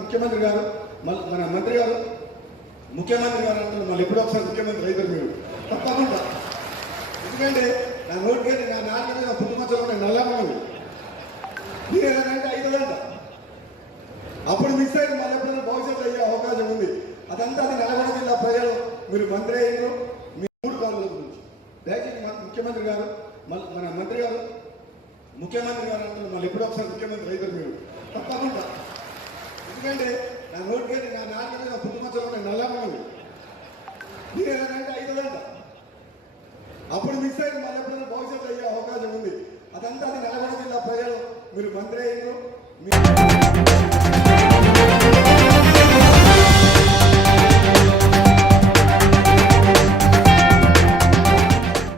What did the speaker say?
ముఖ్యమంత్రి గారు మళ్ళీ మన మంత్రి గారు ముఖ్యమంత్రి గారు అంటున్నారు మళ్ళీ ఎప్పుడో ఒకసారి ముఖ్యమంత్రి అవుతారు మీరు. తప్పకుండా. ఎందుకంటే నా నోటికి నా నాన్న మీద పుట్టుమచ్చలు ఉన్నాయి నల్లమ్మలు మీరు ఏదంటే ఐదుదంట అప్పుడు మిస్ అయితే మళ్ళీ ఎప్పుడైనా భవిష్యత్తు అయ్యే అవకాశం ఉంది. అదంతా అది నల్గొండ జిల్లా ప్రజలు మీరు మంత్రి అయ్యారు మీ మూడు కాలువల గురించి. దయచేసి ముఖ్యమంత్రి గారు మళ్ళీ మన మంత్రి గారు ముఖ్యమంత్రి గారు అంటున్నారు మళ్ళీ ఎప్పుడో ఒకసారి ముఖ్యమంత్రి అవుతారు మీరు. ఎందుకంటే నా నోటికి నా నాన్న మీద పుట్టుమచ్చలో ఉన్నాయి నల్లమ్మలు. మీరు ఏదంటే ఐదుదంట అప్పుడు మిస్ అయింది మళ్ళీ ఎప్పుడైనా భవిష్యత్తు అయ్యే అవకాశం ఉంది. అదంతా అది నల్గొండ జిల్లా ప్రజలు మీరు మంత్రి అయ్యారు. మీరు